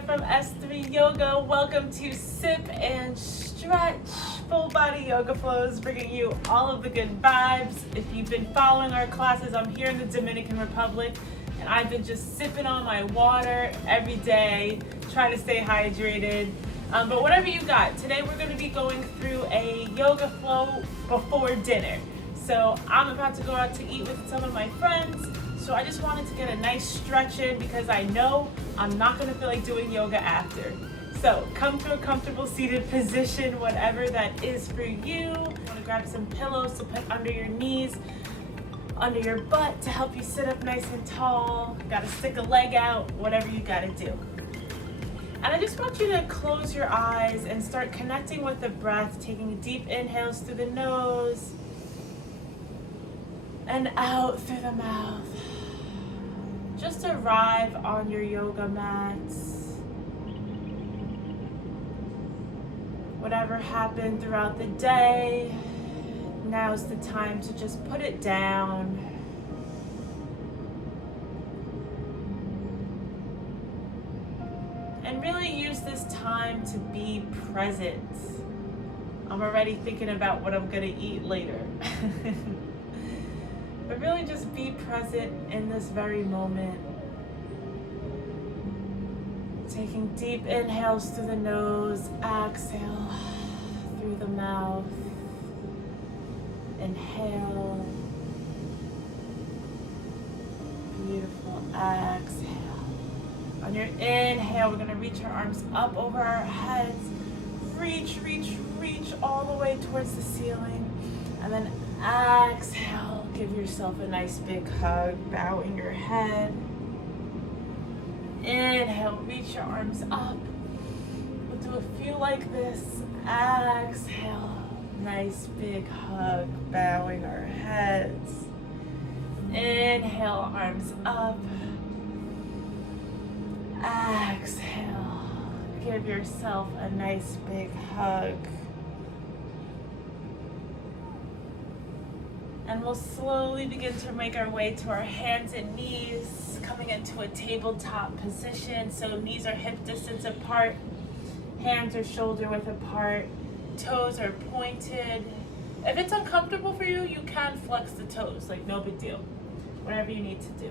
Savanna from S3 Yoga. Welcome to Sip and Stretch, full body yoga flows, bringing you all of the good vibes. If you've been following our classes, I'm here in the Dominican Republic, and I've been just sipping on my water every day, trying to stay hydrated. But whatever you got, today we're going to be going through a yoga flow before dinner. So I'm about to go out to eat with some of my friends. So I just wanted to get a nice stretch in because I know I'm not going to feel like doing yoga after. So come to a comfortable seated position, whatever that is for you. You want to grab some pillows to put under your knees, under your butt to help you sit up nice and tall. Got to stick a leg out, whatever you got to do. And I just want you to close your eyes and start connecting with the breath, taking deep inhales through the nose and out through the mouth. Just arrive on your yoga mats. Whatever happened throughout the day, now's the time to just put it down. And really use this time to be present. I'm already thinking about what I'm gonna eat later. But really just be present in this very moment. Taking deep inhales through the nose, exhale through the mouth. Inhale. Beautiful. Exhale. On your inhale, we're going to reach our arms up over our heads. Reach, reach, reach all the way towards the ceiling. And then exhale. Give yourself a nice big hug, bowing your head. Inhale, reach your arms up. We'll do a few like this. Exhale, nice big hug, bowing our heads. Inhale, arms up. Exhale, give yourself a nice big hug. And we'll slowly begin to make our way to our hands and knees, coming into a tabletop position. So knees are hip distance apart, hands are shoulder width apart, toes are pointed. If it's uncomfortable for you, you can flex the toes, like no big deal. Whatever you need to do.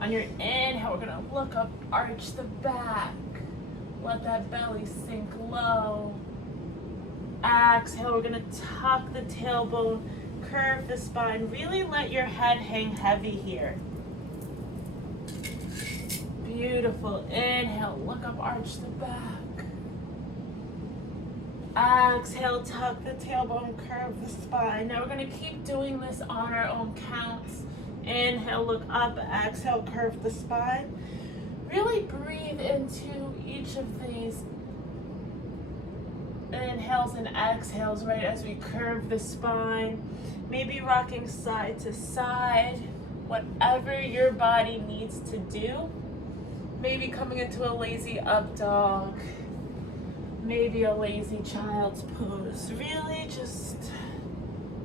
On your inhale, we're gonna look up, arch the back. Let that belly sink low. Exhale, we're gonna tuck the tailbone, curve the spine, really let your head hang heavy here. Beautiful. Inhale, look up, arch the back. Exhale, tuck the tailbone, curve the spine. Now we're going to keep doing this on our own counts. Inhale, look up, exhale, curve the spine. Really breathe into each of these inhales and exhales right as we curve the spine. Maybe rocking side to side, whatever your body needs to do. Maybe coming into a lazy up dog, maybe a lazy child's pose. Really just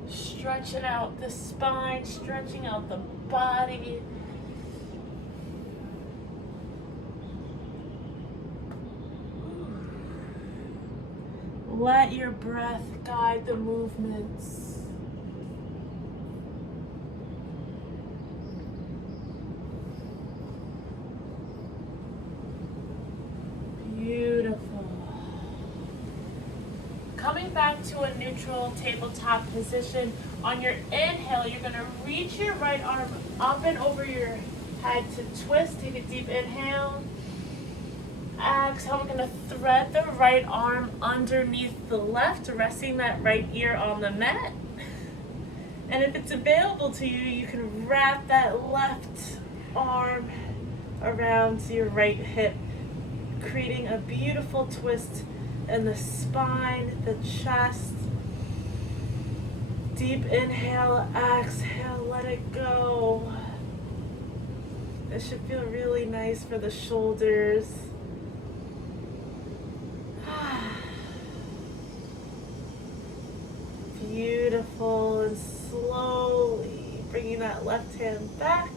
stretching out the spine, stretching out the body. Let your breath guide the movements. Beautiful. Coming back to a neutral tabletop position. On your inhale, you're going to reach your right arm up and over your head to twist. Take a deep inhale. Exhale, we're going to thread the right arm underneath the left, resting that right ear on the mat. And if it's available to you, you can wrap that left arm around your right hip, creating a beautiful twist in the spine, the chest. Deep inhale, exhale, let it go. This should feel really nice for the shoulders. Beautiful. And slowly bringing that left hand back,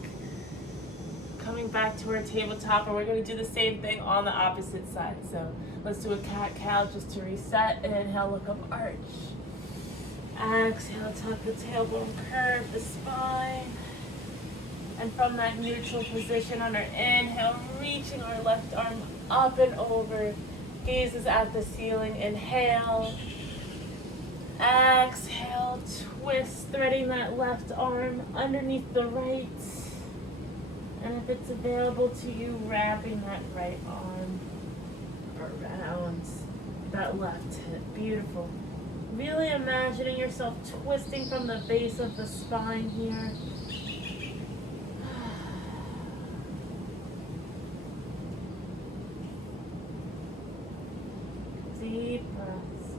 Coming back to our tabletop, and we're going to do the same thing on the opposite side. So let's do a cat-cow just to reset. Inhale, look up, arch. Exhale, tuck the tailbone, curve the spine. And from that neutral position on our inhale, reaching our left arm up and over. Gazes at the ceiling. Inhale. Exhale, twist, threading that left arm underneath the right. And if it's available to you, wrapping that right arm around that left hip. Beautiful. Really imagining yourself twisting from the base of the spine here. Deep breaths.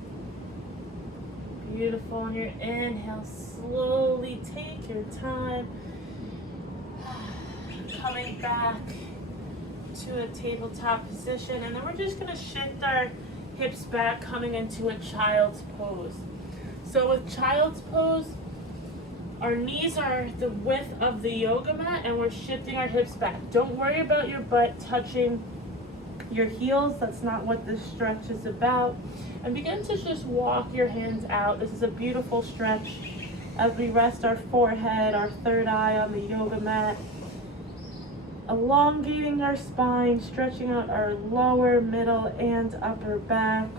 Beautiful. On your inhale, slowly take your time. Coming back to a tabletop position, and then we're just going to shift our hips back, coming into a child's pose. So with child's pose, our knees are the width of the yoga mat, and we're shifting our hips back. Don't worry about your butt touching your heels. That's not what this stretch is about. And begin to just walk your hands out. This is a beautiful stretch as we rest our forehead, our third eye on the yoga mat. Elongating our spine, stretching out our lower, middle, and upper back.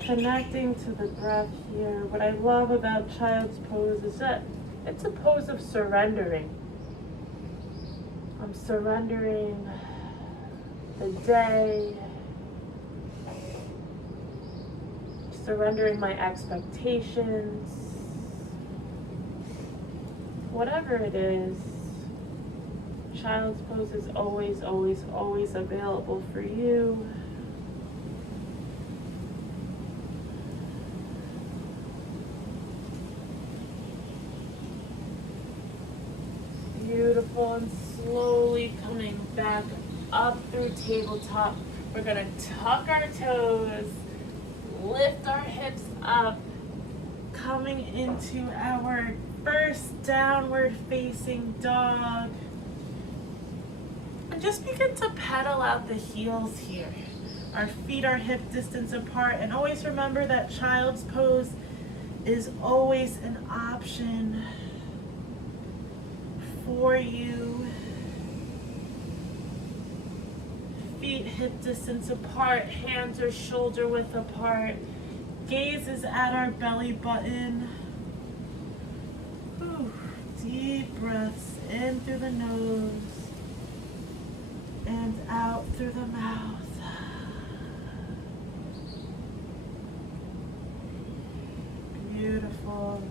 Connecting to the breath here. What I love about child's pose is that it's a pose of surrendering. I'm surrendering the day, surrendering my expectations, whatever it is. Child's pose is always, always, always available for you. Beautiful, and slowly coming back up through tabletop. We're gonna tuck our toes, lift our hips up, coming into our first downward facing dog. And just begin to pedal out the heels here. Our feet are hip distance apart, and always remember that child's pose is always an option for you. Feet hip distance apart, hands are shoulder width apart. Gaze is at our belly button. Whew. Deep breaths in through the nose and out through the mouth. Beautiful.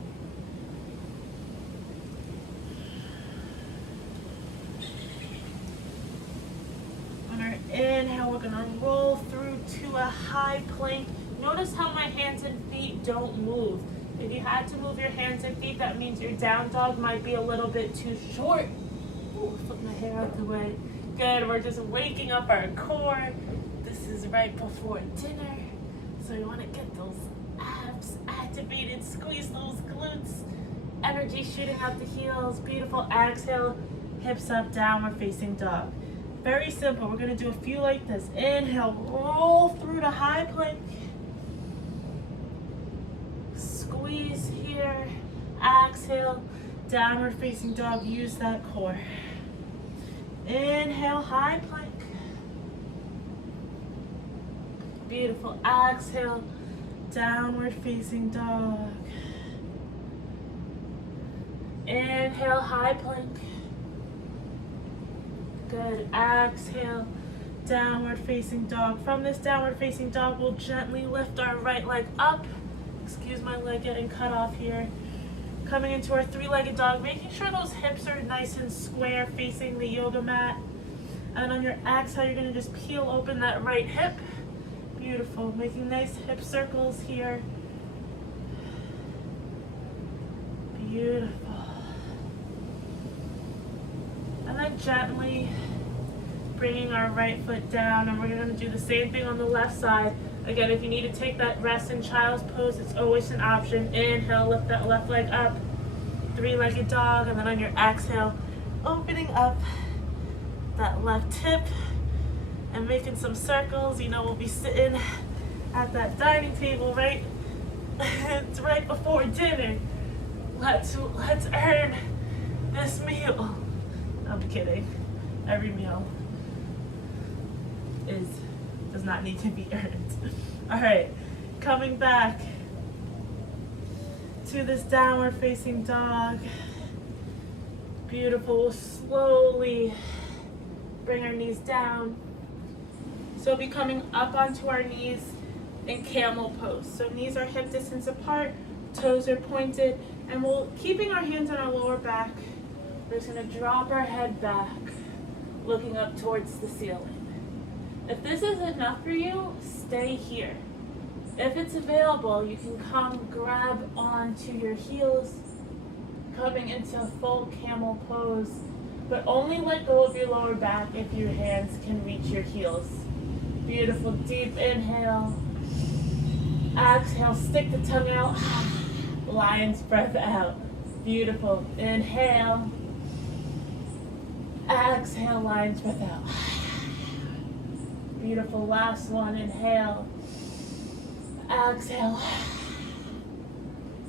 On our inhale, we're gonna roll through to a high plank. Notice how my hands and feet don't move. If you had to move your hands and feet, that means your down dog might be a little bit too short. Ooh, flip my hair out the way. Good, we're just waking up our core. This is right before dinner, so you wanna get those abs activated, squeeze those glutes, energy shooting out the heels. Beautiful. Exhale, hips up, downward facing dog. Very simple. We're gonna do a few like this. Inhale, roll through to high plank. Squeeze here. Exhale, downward facing dog. Use that core. Inhale, high plank. Beautiful. Exhale, downward facing dog. Inhale, high plank. Good. Exhale, downward facing dog. From this downward facing dog, we'll gently lift our right leg up. Excuse my leg getting cut off here. Coming into our three-legged dog, making sure those hips are nice and square facing the yoga mat. And on your exhale, you're gonna just peel open that right hip. Beautiful. Making nice hip circles here. Beautiful. And then gently bringing our right foot down, and we're going to do the same thing on the left side. Again, if you need to take that rest in child's pose, it's always an option. Inhale, lift that left leg up, three-legged dog, and then on your exhale, opening up that left hip and making some circles. You know, we'll be sitting at that dining table, right? It's right before dinner. Let's earn this meal. I'm kidding. Every meal does not need to be earned. All right, coming back to this downward facing dog. Beautiful. We'll slowly bring our knees down. So we'll be coming up onto our knees in camel pose. So knees are hip distance apart, toes are pointed, and we'll keeping our hands on our lower back. We're just going to drop our head back, looking up towards the ceiling. If this is enough for you, stay here. If it's available, you can come grab onto your heels, coming into a full camel pose, but only let go of your lower back if your hands can reach your heels. Beautiful, deep inhale. Exhale, stick the tongue out. Lion's breath out. Beautiful. Inhale. Exhale, lion's breath out. Beautiful. Last one. Inhale. Exhale.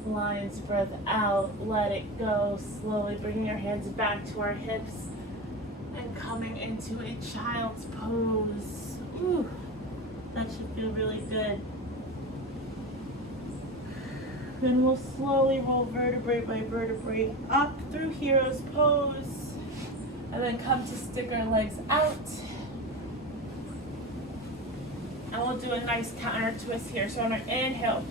Lion's breath out. Let it go. Slowly bringing your hands back to our hips and coming into a child's pose. Ooh, that should feel really good. Then we'll slowly roll vertebrae by vertebrae up through hero's pose, and then come to stick our legs out. And we'll do a nice counter twist here. So on our inhale,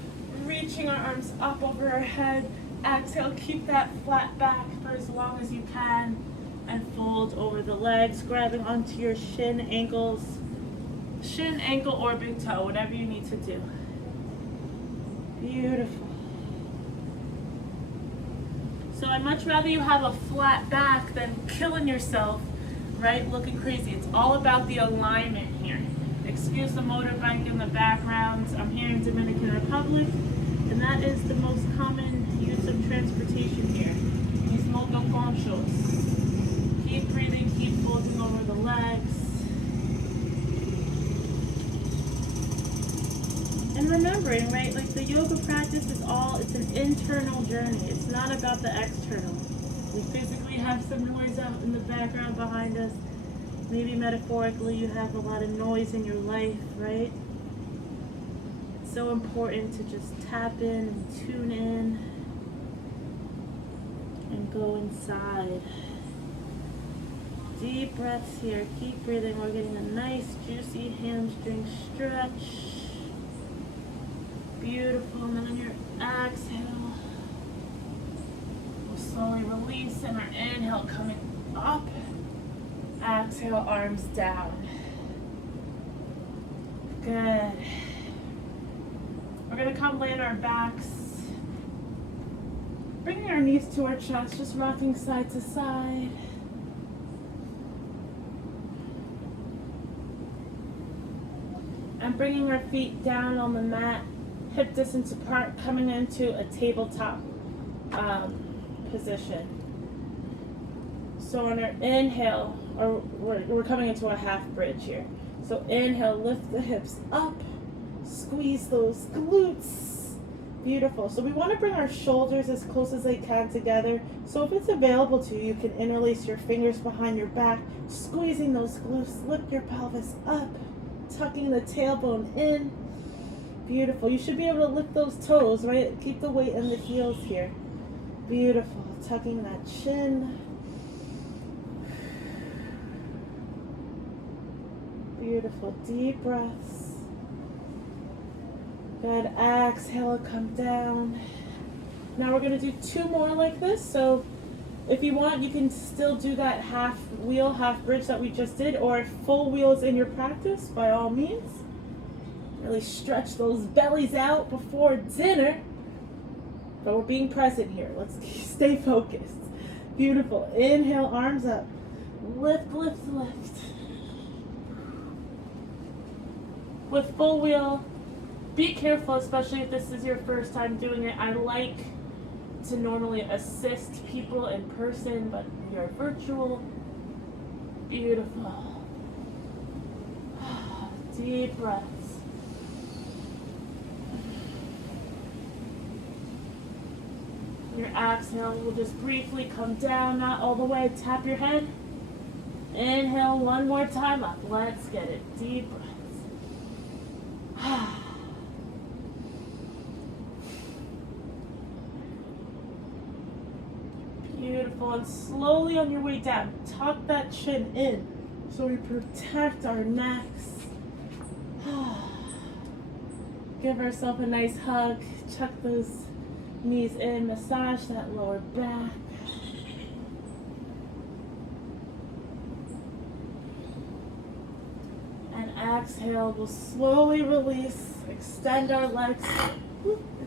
reaching our arms up over our head. Exhale, keep that flat back for as long as you can, and fold over the legs, grabbing onto your shin, ankle, or big toe, whatever you need to do. Beautiful. So I'd much rather you have a flat back than killing yourself, right? Looking crazy. It's all about the alignment here. Excuse the motorbike in the background. I'm here in Dominican Republic, and that is the most common use of transportation here. These motoconchos. Keep breathing, keep folding over the legs. And remembering, right, like the yoga practice is it's an internal journey. It's not about the external. We physically have some noise out in the background behind us. Maybe metaphorically you have a lot of noise in your life, right? It's so important to just tap in and tune in and go inside. Deep breaths here. Keep breathing. We're getting a nice, juicy hamstring stretch. Beautiful. And then on your exhale, we'll slowly release, and our inhale coming up. Exhale, arms down. Good. We're going to come lay on our backs, bringing our knees to our chest, just rocking side to side. And bringing our feet down on the mat, hip distance apart, coming into a tabletop position. So on our inhale, or we're coming into a half bridge here. So inhale, lift the hips up, squeeze those glutes. Beautiful. So we want to bring our shoulders as close as they can together. So if it's available to you, you can interlace your fingers behind your back, squeezing those glutes, lift your pelvis up, tucking the tailbone in. Beautiful. You should be able to lift those toes, right? Keep the weight in the heels here. Beautiful. Tucking that chin. Beautiful. Deep breaths. Good. Exhale, come down. Now we're going to do 2 more like this. So if you want, you can still do that half wheel, half bridge that we just did, or if full wheel is in your practice, by all means. Really stretch those bellies out before dinner. But we're being present here. Let's stay focused. Beautiful. Inhale, arms up. Lift, lift, lift. With full wheel, be careful, especially if this is your first time doing it. I like to normally assist people in person, but we are virtual. Beautiful. Deep breaths. Your exhale will just briefly come down, not all the way. Tap your head. Inhale one more time up. Let's get it. Deep breaths. Beautiful. And slowly on your way down, tuck that chin in so we protect our necks. Give ourselves a nice hug. Tuck those knees in. Massage that lower back. And exhale, we'll slowly release. Extend our legs.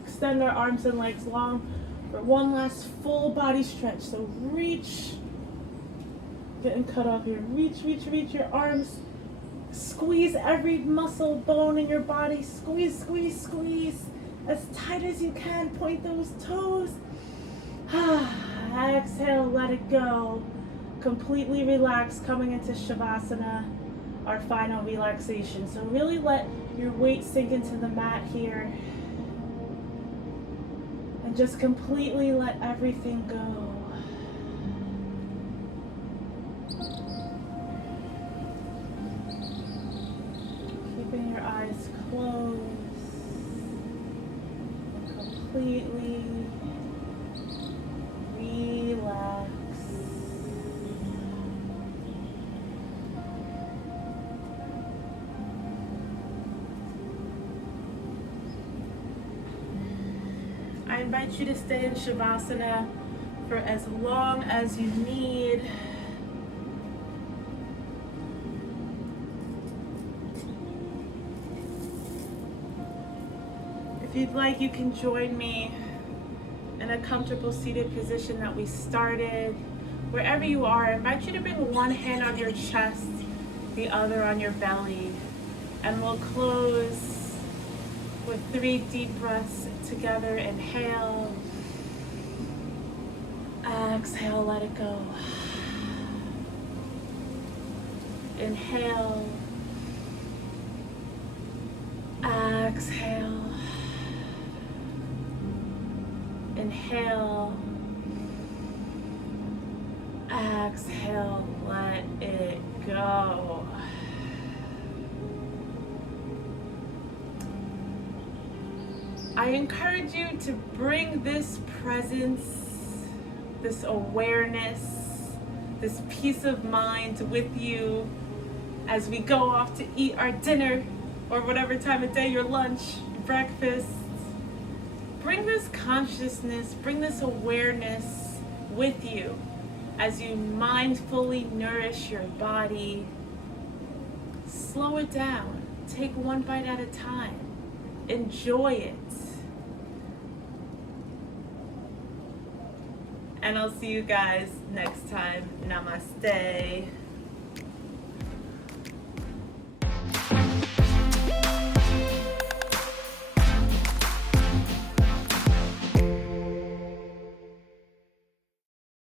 Extend our arms and legs long for one last full body stretch. So reach. Getting cut off here. Reach your arms. Squeeze every muscle, bone in your body. Squeeze, squeeze, squeeze. As tight as you can. Point those toes. Exhale, let it go. Completely relax, coming into Shavasana, our final relaxation. So really let your weight sink into the mat here. And just completely let everything go. Keeping your eyes closed. Completely relax. I invite you to stay in Shavasana for as long as you need. If you'd like, you can join me in a comfortable seated position that we started. Wherever you are, I invite you to bring one hand on your chest, the other on your belly. And we'll close with 3 deep breaths together. Inhale. Exhale, let it go. Inhale. Exhale. Inhale. Exhale, let it go. I encourage you to bring this presence, this awareness, this peace of mind with you as we go off to eat our dinner or whatever time of day, your lunch, breakfast. Bring this consciousness, bring this awareness with you as you mindfully nourish your body. Slow it down. Take one bite at a time. Enjoy it. And I'll see you guys next time. Namaste.